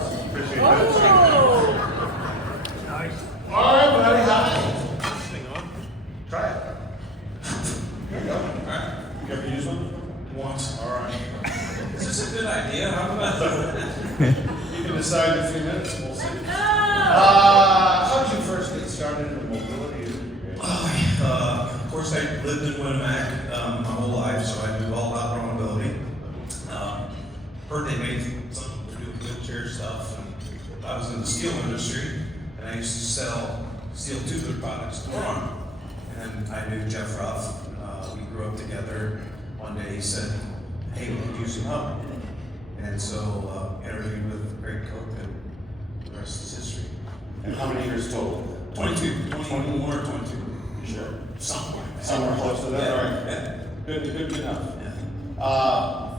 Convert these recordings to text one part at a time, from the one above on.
applause. Appreciate that. Nice. All right, buddy. Hi. Thing on? Try it. There you go. All right. You ever use one? Once. All right. Is this a good idea? How about that? You can decide in a few minutes. We'll see. How did you first get started in mobility? Of course, I lived in Winnemac my whole life, so I knew all about mobility. Heard they made some wheelchair stuff, and I was in the steel industry, and I used to sell steel tubular products to Ron. And I knew Jeff Ruff. We grew up together. One day he said, "Hey, we could use some help." And so interviewed with Greg Cook, and the rest is history. And how many years total? 21 or 22. Sure. Somewhere. Somewhere close to that, Yeah. all right? Yeah. Good enough. Yeah.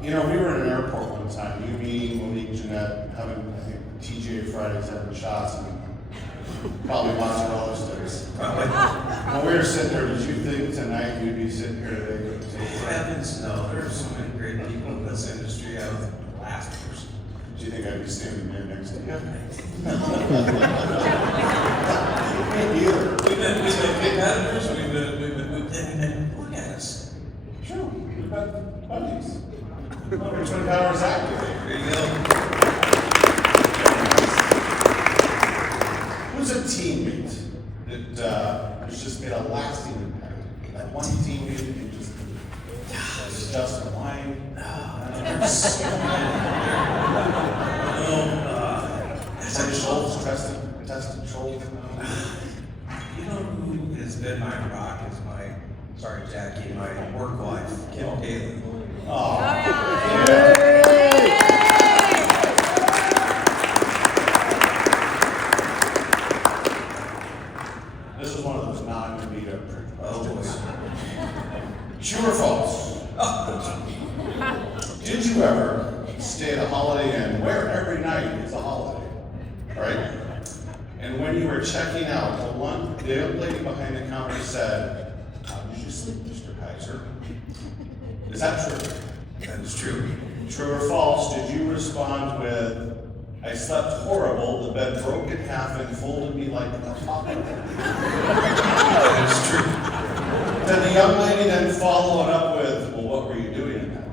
You know, we were in an airport one time, you, me, Monique, Jeanette, having, I think, TGA Fridays, having shots, and probably lots of other things. Probably. When we were sitting there, did you think tonight you'd be sitting here today? Heavens, no. There are so many great people in this industry. I was the last person. Do you think I'd be standing there next to you? Either. We've been competitors. And look at us. True. We've got buddies. Well, Twin Towers active. There you go. Who's a teammate that has just made a lasting impact? That one teammate that you just Justin Wine. Schultz, Tested Schultz. You know who has been my rock is Jackie, my work wife, Kim Kaling. Oh, This is one of those non-media questions. True or false? Did you ever stay at a Holiday Inn where every night is a holiday, right? And when you were checking out, the old lady behind the counter said, "How did you sleep, Mr. Kiser?" Is that true? That is true. True or false? Did you respond with, "I slept horrible. The bed broke in half and folded me like a puppet"? That is true. Did the young lady then follow it up with, "Well, what were you doing in that?"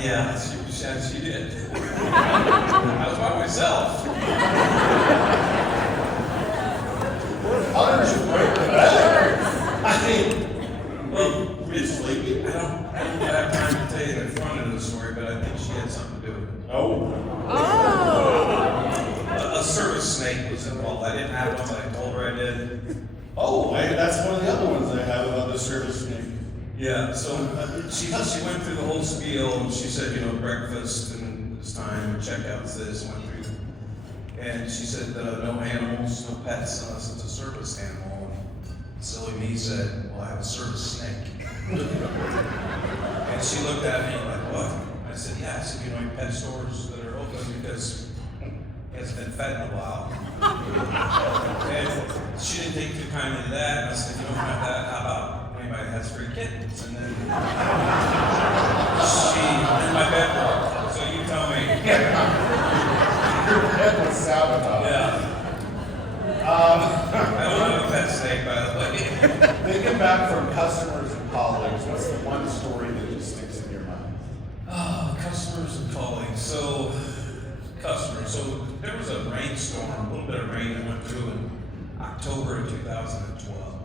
Yeah, she did. I was by myself. How did you break the bed? I mean, were you sleeping? I don't have time to tell you the front of the story, but I think she had something to do with it. Oh. A service snake was involved. I didn't have one, but I told her I did. Oh, that's one of the other ones I have about the service snake. Yeah, so she went through the whole spiel, and she said, breakfast, and it's time, checkouts this, went through. And she said, no animals, no pets, unless it's a service animal. And silly me said, well, I have a service snake. And she looked at me like, what? I said, yeah. I said, any pet stores that are open because it hasn't been fed in a while. And she didn't take too kindly to that. And I said, if you don't have that, how about anybody that has free kittens? And then then my bed broke. So you tell me. Your head was sound about it. Yeah. I don't have a pet snake, by the way. Thinking back from customers and colleagues, what's the one story that just sticks in your mind? Oh, customers and colleagues. So, customers. So there was a rainstorm, a little bit of rain that went through in October of 2012.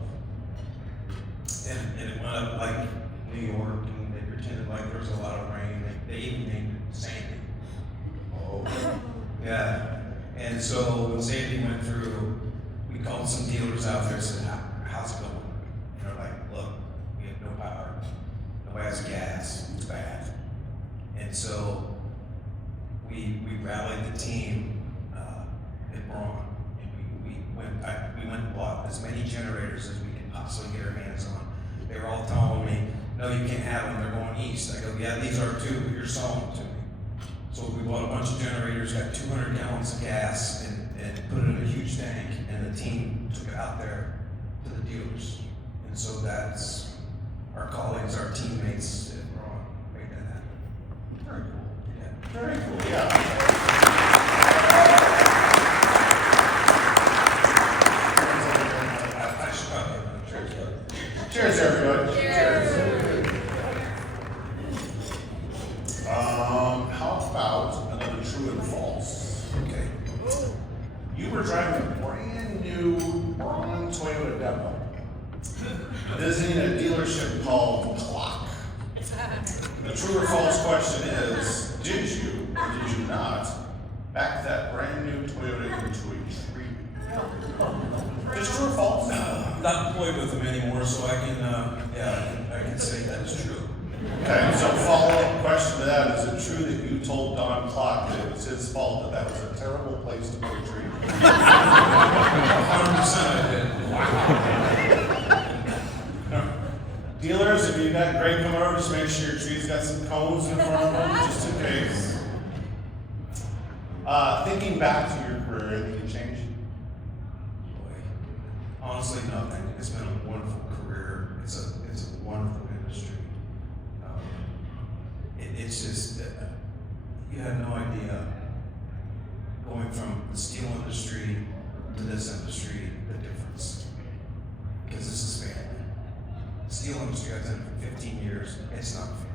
And it went up like New York, and they pretended like there was a lot of rain. They even named it Sandy. Oh. Yeah. And so when Sandy went through, we called some dealers out there and said, how's it going? And they're like, look, we have no power. Nobody has gas. It's bad. And so we rallied the team at Braun, and we went and bought as many generators as we could possibly get our hands on. They were all telling me, no, you can't have them, they're going east. I go, yeah, these are too, but you're selling them to me. So we bought a bunch of generators, got 200 gallons of gas, and put it in a huge tank, and the team took it out there to the dealers. And so that's our colleagues, our teammates at Braun made that happen. Very cool. Yeah. true and false. Okay. You were driving a brand new brown Toyota demo, visiting a dealership called Clock. The true or false question is, did you or did you not back that brand new Toyota into a tree? Just true or false? I'm not employed with them anymore, so I can, I can say that is true. Okay, so follow-up question to that, is it true that you told Don Clock that it was his fault that was a terrible place to put a tree? 100% I did. Dealers, if you got Greg coming over, just make sure your tree's got some cones in front of them, just in case. Thinking back to your career, anything change? Boy, honestly, nothing. It's been a wonderful career. It's a wonderful industry. It's just you have no idea going from the steel industry to this industry the difference, because this is family. The steel industry I've done for 15 years. It's not family.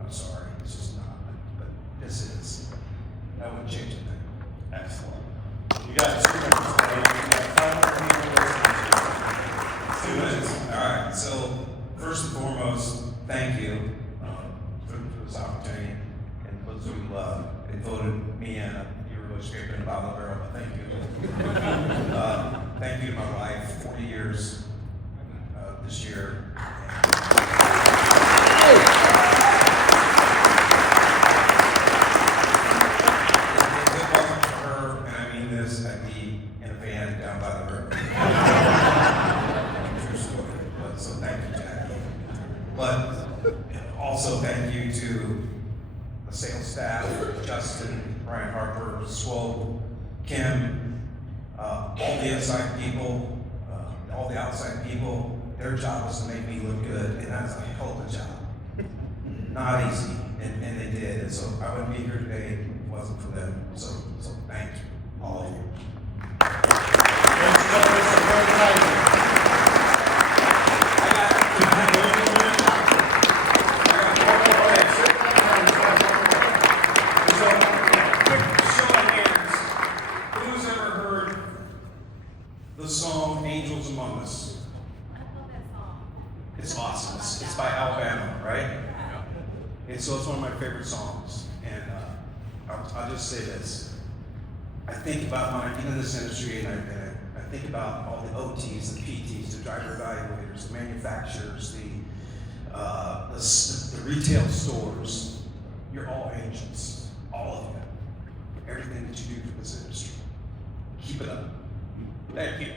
I'm sorry, it's just not. But this is. I wouldn't change a thing. Excellent. You got 2 minutes, Dave. You got 5 2 minutes. All right. So first and foremost, thank you for this opportunity, and those who they voted me in. You were really scraping the bottom of the barrel, but thank you. Thank you to my wife. 40 years this year. I'd be in a van down by the river. True story. But so thank you, Jackie. But also thank you to the sales staff, Justin, Brian Harper, Swope, Kim, all the inside people, all the outside people. Their job was to make me look good, and that's a hell of a job. Not easy, and they did. And so I wouldn't be here today if it wasn't for them. So thank you. All of you. Who's ever heard the song Angels Among Us? I love that song. It's awesome. It's by Alabama, right? And so it's one of my favorite songs. And I'll just say this. I think about when I get in this industry, and I think about all the OTs, the PTs, the driver evaluators, the manufacturers, the retail stores. You're all angels, all of you. Everything that you do for this industry. Keep it up. Thank you.